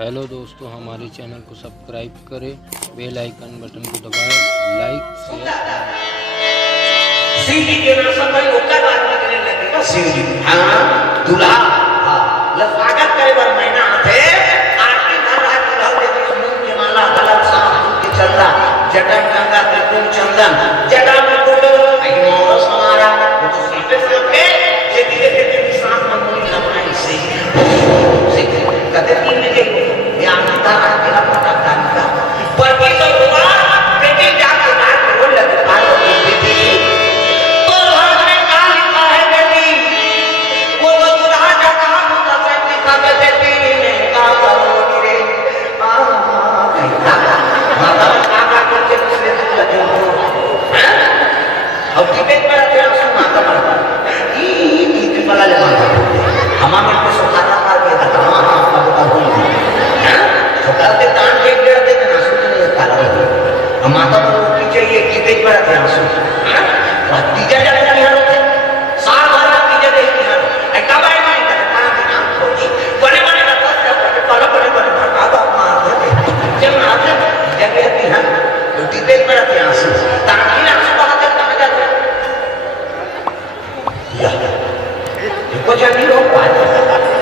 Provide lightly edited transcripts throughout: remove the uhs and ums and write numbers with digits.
Hello दोस्तों, हमारे channel को सब्सक्राइब करें, बेल आइकन बटन को दबाएं, लाइक शेयर शिव जी के नाम से भाई ओकर बात निकले लगे ना शिव जी। हां दूल्हा हां स्वागत करे बर महीना आथे आरती धर रहा दूल्हा देवी मुंह के माला गला साफ के चंदा जटा गंगा के कुम चंदन जटा में कोटो आई मोर समारा तो सीपे साथे जे धीरे धीरे सांस में मोई लमनाई से कते तीन के या अंता के पता का पर के तो हुआ बेटी जाके बात बोल लगे बात बेटी तो हमने का लिखा है बेटी वो तो दूल्हा का काम होता है लिखा है बेटी ने का करोगी रे माता का करके दूसरे से लगे हो हैं अब टिकट पर तेरा सुन माता पर ई वाला ले माता हमारे को सुखाना मार के था छोटाते तान के गिरते ना सुनने काला हम माता को पीछे ये किते पर ध्यान सुन हां तीजा जगह नहीं होते साल भर तीजा देख के आई कब आई नहीं करे पाना के नाम होगी बड़े बड़े का काला बड़े बड़े का बाप मार दे जब आते जगह ती हां तो तीते पर ध्यान सुन ताकि ना सुबह तक कहां जाते या को जानी हो पाए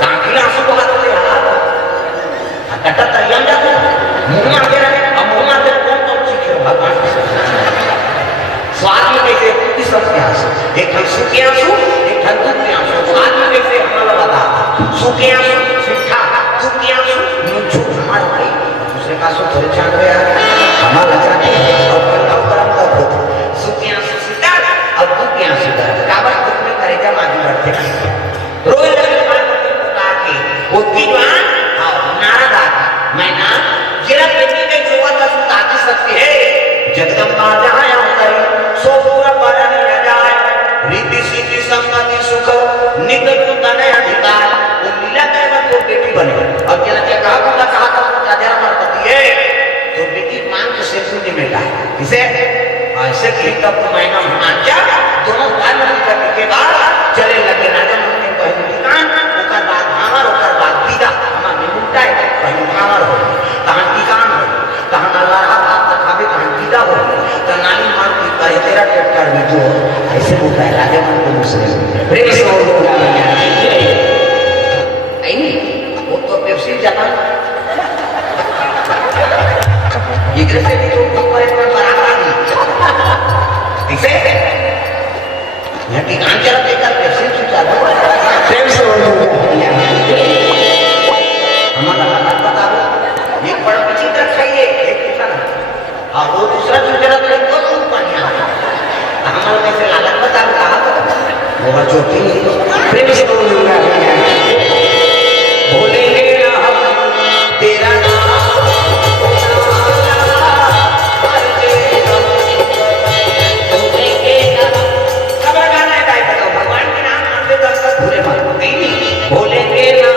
ताकि ना सुबह तक कटा तरियां जाते मुंह में आते रहे अब मुंह में आते कौन सीखे भगवान स्वाद में कैसे इस सब के आंसू एक ठन सूखे आंसू एक ठन दूध के आंसू स्वाद में कैसे हमारा बता सूखे आंसू सीखा दूध के आंसू मीठू हमारा भाई दूसरे का सो थोड़े चांद गया हमारा लचाते और परम का होता सूखे आंसू सीधा और दूध के आंसू काबर दूध में करेगा माजी बढ़ते रोए लगे पानी के पुकार के वो विद्वान नारद मैना जरा बेटी के जोवा का सुताती सकती है जगदम्बा जहां उतरी सो पूरा परन न जाए रीति सीति संगति सुख निकट तने अधिकार वो लीला करवा तो बेटी बने और जरा क्या कहा था राजा मरपति है तो बेटी मांग के सिर से मिला इसे ऐसे कि तब मैना मांचा दोनों भाई करने के बाद चले लगे राजा ने पहले दुकान ओकर बाद हमार ओकर बाद विदा है कहीं भावर हो कहां ठिकान हो कहां अल्लाह हाथ दिखावे कहां विदा हो तो नानी मां की कहे तेरा ट्रैक्टर में जो ऐसे बोलता है राजा मन को मुझसे प्रेम से बोल आई नहीं वो तो पेप्सी जाता ये कैसे भी तो ऊपर पर बराबर नहीं इसे ये ठिकान चला देकर पेप्सी चुचा प्रेम से बोल हमारा हाथ बता दो एक बड़ा बच्ची तक खाइए एक दूसरा हाँ वो दूसरा चुचरा तो एक बहुत बढ़िया हमारा कैसे लागत बता रहा वो चोटी प्रेम से बोलूंगा बोलेंगे ना हम तेरा भगवान के नाम आते तक भूले नहीं बोलेंगे ना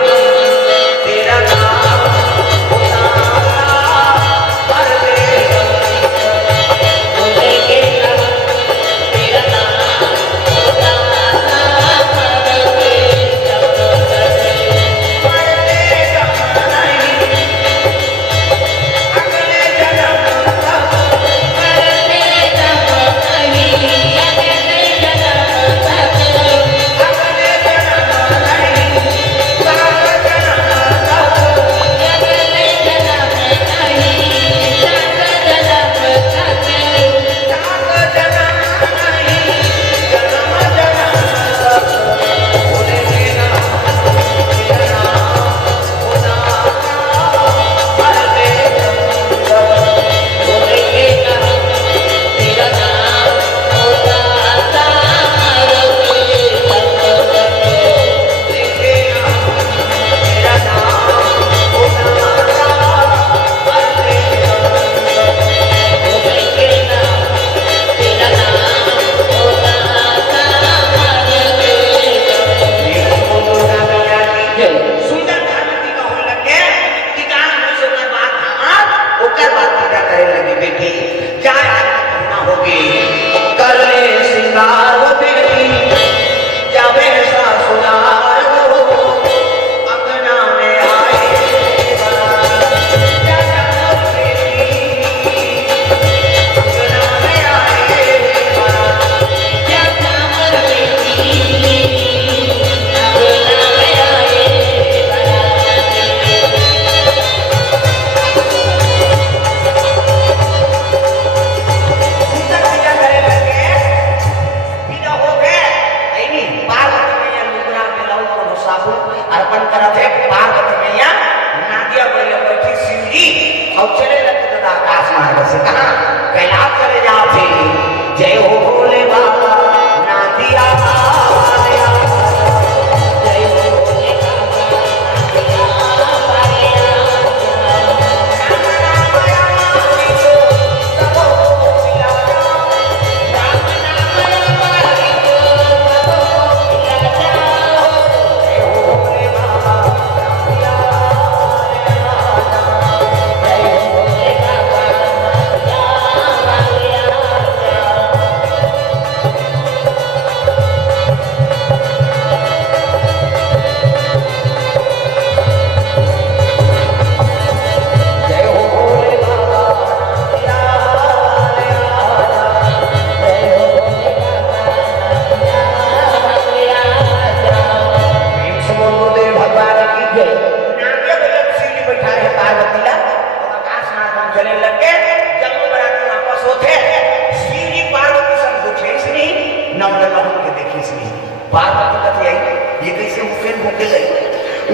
होके गई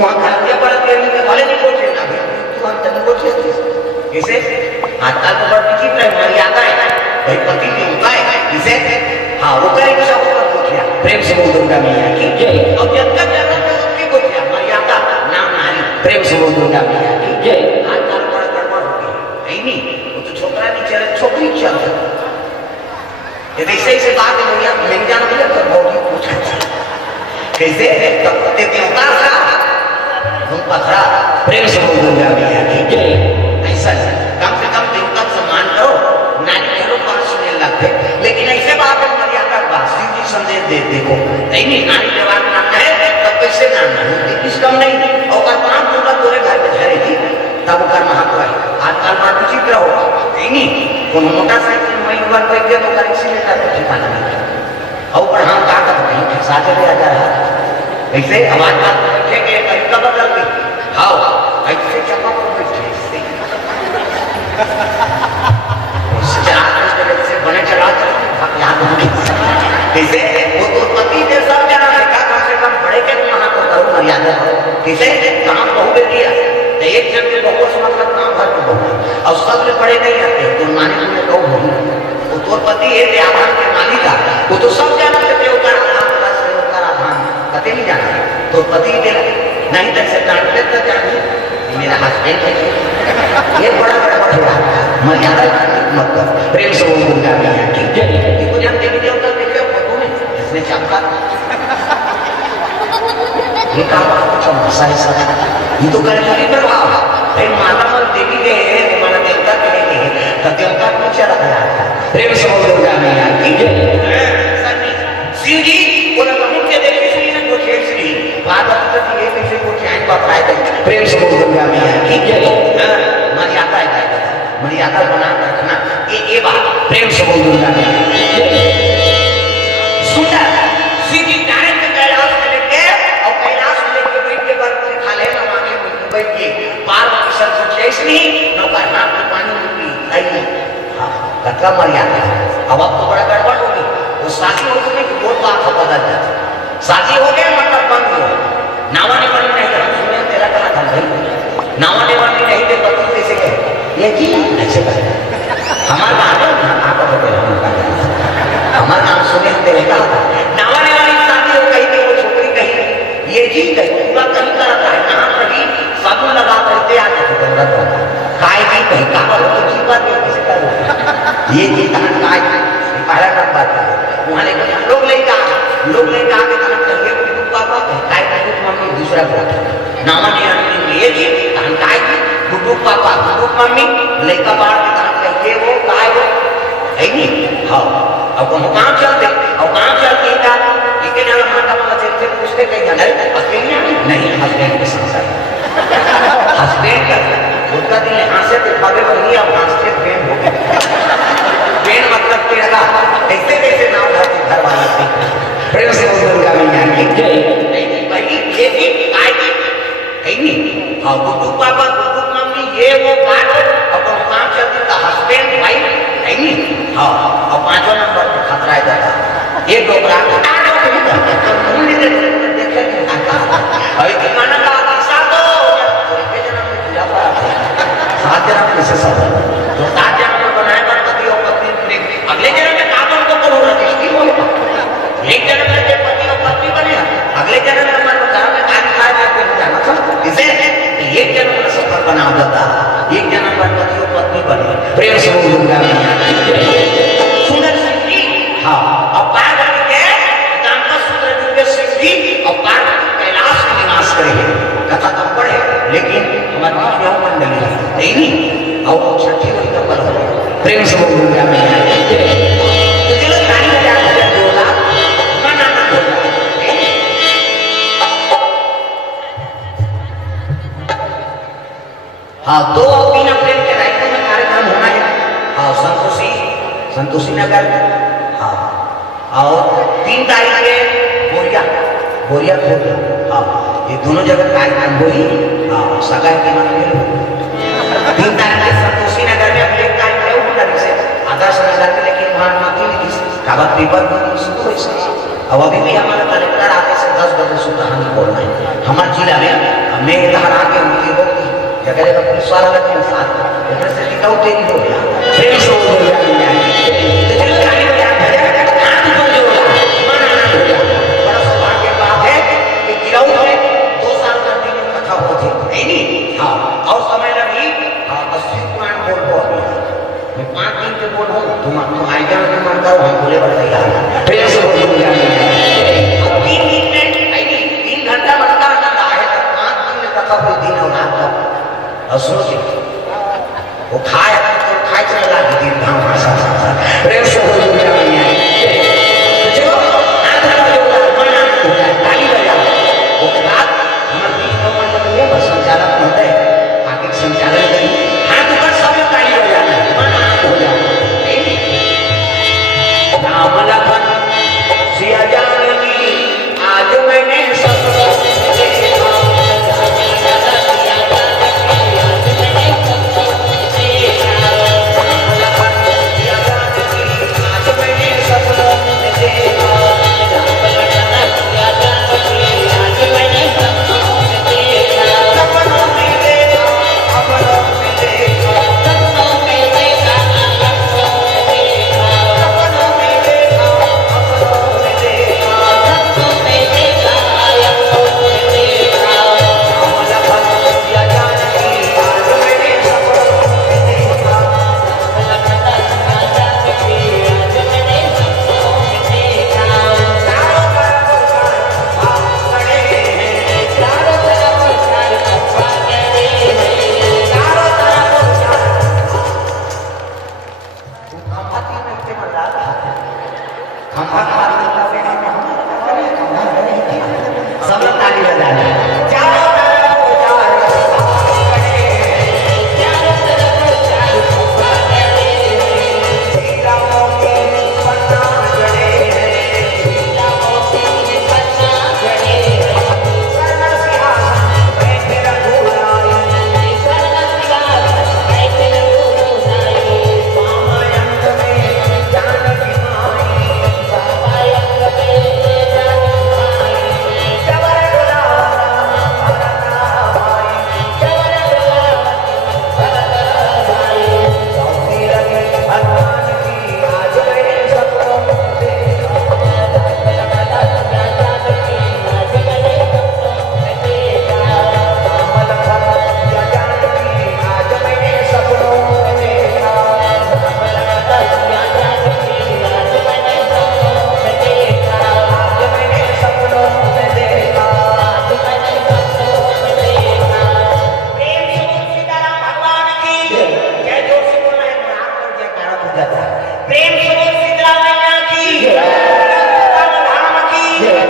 वहाँ खर्चा पड़ते हैं भले नहीं बोल रहे ना तू हम तक बोल रहे कैसे आजकल तो बड़ा विचित्र है हमारी आता है भाई पति की होता है जिसे हाँ वो करेंगे सब होगा बोलिया प्रेम से बोल दुर्गा मैया की जय और जब तक जरूरत है उसकी बोलिया हमारी आता नाम नारी प्रेम से बोल दुर्गा मैया की जय आजकल बड़ा गड़बड़ हो गई नहीं वो तो छोकरा नहीं चले छोकरी चल ये ऐसे बात है भैया मैंने जान दिया तो बहुत पूछा कैसे तब देवता था हम पथरा प्रेम से बोल दुर्गा मैया की जय ऐसा कम से कम देवता सम्मान करो नानी घरों पर सुनने लगते लेकिन ऐसे बात है मर्यादा बात शिव जी संदेश दे देखो नहीं नानी जवान नाम है तब कैसे नाम है किस कम नहीं और कर पांच दूंगा तोरे घर में झरेगी तब कर महत्व है आजकल बड़ा विचित्र हो नहीं कौन मोटरसाइकिल में ऊपर बैठ गया तो कर इसीलिए का कुछ ठिकाना नहीं और पर हम क्या कर रहे हैं साथ ले आ जा रहा ऐसे आवाज बात बैठेंगे तरीका बदल गई हाँ ऐसे चपक को बैठे से बने चला याद कैसे वो तो पति ने सब जाना देखा कम से कम बड़े के वहां को करूं मर्यादा कैसे काम बहु बेटी है तो एक जन के बहु से मतलब काम भर के बहु और सब में बड़े नहीं आते तो माने में कहो नहीं वो तो पति है आधान के मालिक का वो तो सब जाना करते होकर आधान का से होकर आधान कते नहीं जाना तो पति दे नहीं तक से जानते तो जाने मेरा हस्बैंड है ये बड़ा बड़ा मर्यादा मत कर प्रेम से बोल दुर्गा मैया की जय देखो जब देवी देवता देखे फोटो में इसने चमका ये काम चमसा है सब ये तो कलयुगी प्रभाव है माता मल देवी के है हमारा देवता के है तो देवता पीछे रख रहा है प्रेम से बोल दुर्गा मैया की जय शिव जी बोला प्रमुख के देखे श्री ने को खेल श्री पार्वती तक ये कैसे को चैन पकड़ाए गए प्रेम से बोल दुर्गा मैया की जय मर्यादा है मर्यादा बना रखना ये बात प्रेम से बोल दुर्गा मैया की जय सुंदर शिव जी डायरेक्ट कैलाश में लेके और कैलाश में लेके बैठ के बर्फ से खा ले मांगे बैठ के पार्वती सब कुछ ऐसे नहीं नौका हाथ में पानी पी आई कतरा मर्यादा अब आपको बड़ा गड़बड़ होगी वो शादी हो गई बहुत बात हो बदल जाती शादी हो गया मतलब बंद हो नावा ने बनी नहीं कर सुने तेरा कहा था भाई नावा ने बनी नहीं दे पति कैसे कहे ये जी ऐसे कहे हमारा नाम आपको बता हमारा नाम सुने तेरे कहा था नावा ने वाली शादी हो गई थी वो छोकरी कही ये जी कही पूरा कहीं करता है कहां पर भी साबुन लगा करते आते थे जरूरत होता काय जी कही कहा हो तो जी बात कैसे कर ये जी धान काय पहला नंबर बात है वहां लोग लेके आके कहां कहिए कि पापा काय की मम्मी दूसरा बात नामा ने ये जी धान काय की गुड्डू पापा गुड्डू मम्मी लेका बाहर के कहां कहिए वो काय वो है नहीं हां अब हम काम चलते और काम चलते का लेकिन ना माता वाला से पूछते कहीं जाना ऑस्ट्रेलिया नहीं हस्बैंड के साथ हस्बैंड का उसका दिल यहां से भागे वही अब हाथ से प्रेम हो गया प्रेम मतलब तेरा ऐसे कैसे नाम धरती घर वाला प्रेम से दुर्गा मैया की जय नहीं भाई ये भी काय की है नहीं और गुड्डू पापा गुड्डू मम्मी ये वो काट अपन काम चलती था हस्बैंड भाई है नहीं हां और पांचवा नंबर पे खतरा है दादा ये डोबरा अरे दिमाना का हिस्सा दो के जन्म में पूजा पाठ सात जन्म कैसे सब तो सात जन्म में बनाए पर पति और पत्नी प्रेम अगले जन्म में कामन को करो रजिस्ट्री हो एक जन्म में पति और पत्नी बने अगले जन्म में हमारे घर में खाली खाए जाते हैं मतलब इसे एक जन्म में सफल बना होता एक जन्म में पति और पत्नी बने प्रेम से बोल दुर्गा मैया की जय सुंदर सिद्धि हाँ और पार्वती के दांता सूत्र जुगे सिद्धि और पार्वती कैलाश में निवास करेंगे कथा तो पढ़े लेकिन हमारी विवाह मंडली नहीं और छठी वही तो पर प्रेम से बोल दुर्गा मैया की जय तो चलो ताली बजा के बोला मना ना बोला हाँ दो बिना प्रेम के रायपुर में कार्यक्रम होना है हाँ संतोषी नगर हाँ और 3 तारीख के बोरिया हाँ ये दोनों जगह कार्यक्रम हुई हाँ सगाई के मन में 3 तारीख के संतोषी नगर में अगले कार्यक्रम होना से आदर्श नगर में लेकिन वहाँ नदी काबा पेपर शुरू हुई अब अभी भी हमारा कलेक्टर आदेश 10 बजे से कहानी बोलना है हमारे जिला में मैं इधर आके उनकी होती जगह जगह पुलिस वाला लगे इंसान इधर से लिखा उठे ही हो गया फिर से हो गया तो जिस कहानी में याद है हाथ तो जो माना ना हो गया बड़ा सौभाग्य की बात है कि गिराऊ में 2 साल कंटिन्यू कथा होती नहीं हाँ और समय लगी 80 पॉइंट बोल मैं 5 दिन के बोल हूँ तुम आएगा मैं मानता हूँ हम बोले बड़ा तैयार फिर से बोल दूंगा 3 दिन में 3 घंटा बनता रहता है 5 दिन में कथा कोई दिन और रात का और सुनो जी वो खाए चला दिन धाम भाषा प्रेम से